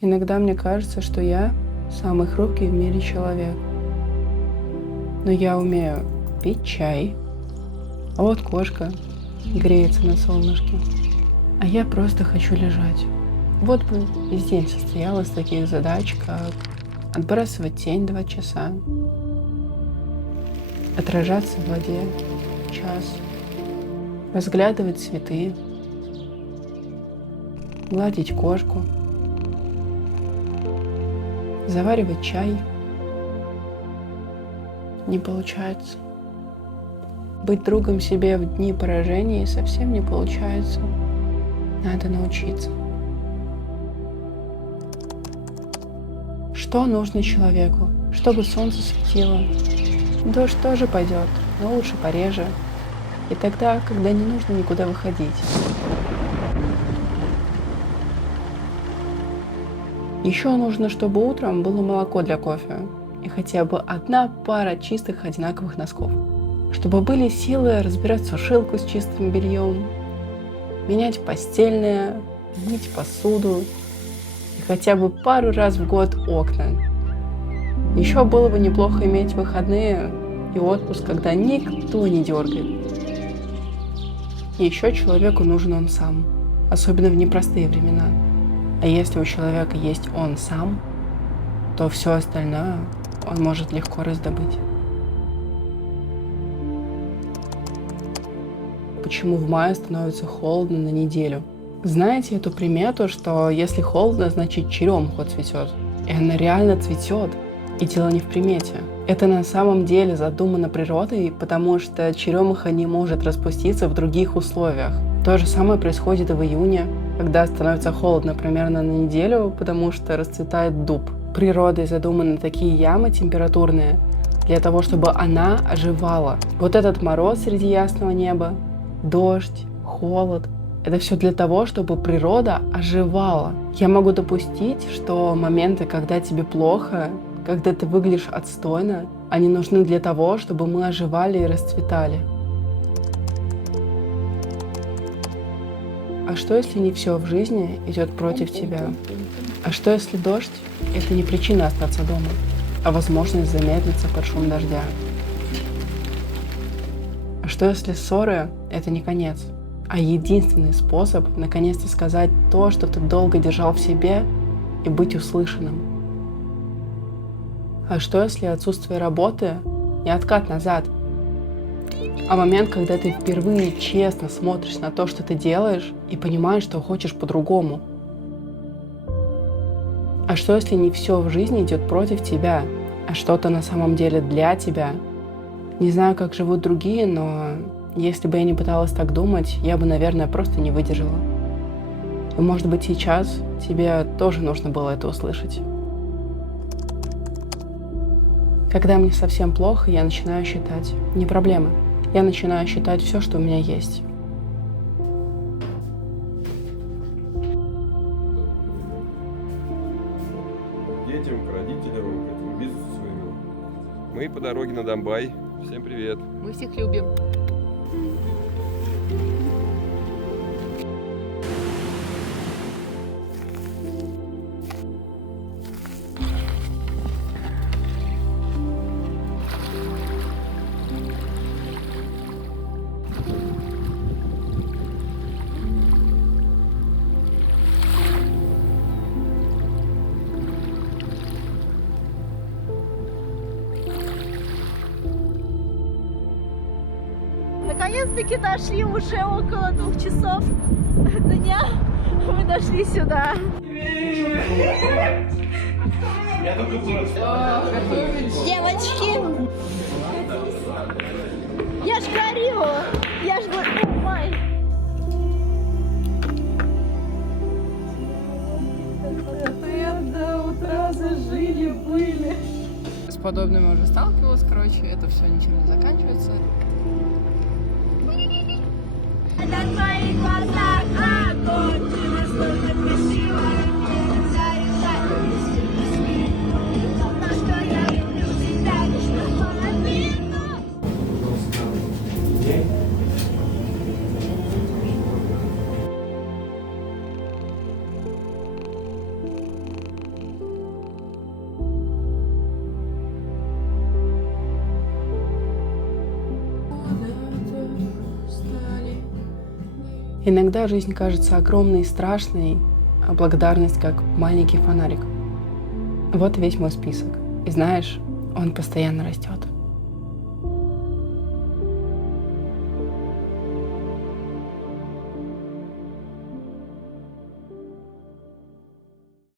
Иногда мне кажется, что я самый хрупкий в мире человек. Но я умею пить чай, а вот кошка греется на солнышке, а я просто хочу лежать. Вот бы весь день состоял из таких задач, как отбрасывать тень 2 часа, отражаться в воде час, разглядывать цветы, гладить кошку, заваривать чай. Не получается. Быть другом себе в дни поражений совсем не получается. Надо научиться. Что нужно человеку? Чтобы солнце светило. Дождь тоже пойдет, но лучше пореже. И тогда, когда не нужно никуда выходить. Еще нужно, чтобы утром было молоко для кофе и хотя бы одна пара чистых одинаковых носков. Чтобы были силы разбирать сушилку с чистым бельем, менять постельное, мыть посуду и хотя бы пару раз в год окна. Еще было бы неплохо иметь выходные и отпуск, когда никто не дергает. И еще человеку нужен он сам, особенно в непростые времена. А если у человека есть он сам, то все остальное он может легко раздобыть. Почему в мае становится холодно на неделю? Знаете эту примету, что если холодно, значит черемуха цветет. И она реально цветет. И дело не в примете. Это на самом деле задумано природой, потому что черемуха не может распуститься в других условиях. То же самое происходит и в июне, когда становится холодно примерно на неделю, потому что расцветает дуб. Природой задуманы такие ямы температурные для того, чтобы она оживала. Вот этот мороз среди ясного неба, дождь, холод — это все для того, чтобы природа оживала. Я могу допустить, что моменты, когда тебе плохо, когда ты выглядишь отстойно, они нужны для того, чтобы мы оживали и расцветали. А что, если не все в жизни идет против тебя? А что, если дождь — это не причина остаться дома, а возможность замедлиться под шум дождя? А что, если ссоры — это не конец, а единственный способ наконец-то сказать то, что ты долго держал в себе, и быть услышанным? А что, если отсутствие работы — не откат назад, а момент, когда ты впервые честно смотришь на то, что ты делаешь, и понимаешь, что хочешь по-другому? А что, если не все в жизни идет против тебя, а что-то на самом деле для тебя? Не знаю, как живут другие, но если бы я не пыталась так думать, я бы, наверное, просто не выдержала. И, может быть, сейчас тебе тоже нужно было это услышать. Когда мне совсем плохо, я начинаю считать. Не проблема. Я начинаю считать все, что у меня есть. Детям, к родителям, к этому бизнесу своему. Мы по дороге на Донбай. Всем привет. Мы всех любим. Наконец-таки дошли уже около 2 часов дня. Мы дошли сюда. Девочки, я ж говорю, я ж говорю, май. До утра зажили, были. С подобными уже сталкивалась, короче, это все ничем не заканчивается. Это твои глаза, огонь, ты настолько красивая, нельзя решать. То, что я люблю тебя лишь наполовину. Иногда жизнь кажется огромной и страшной, а благодарность как маленький фонарик. Вот весь мой список. И знаешь, он постоянно растет.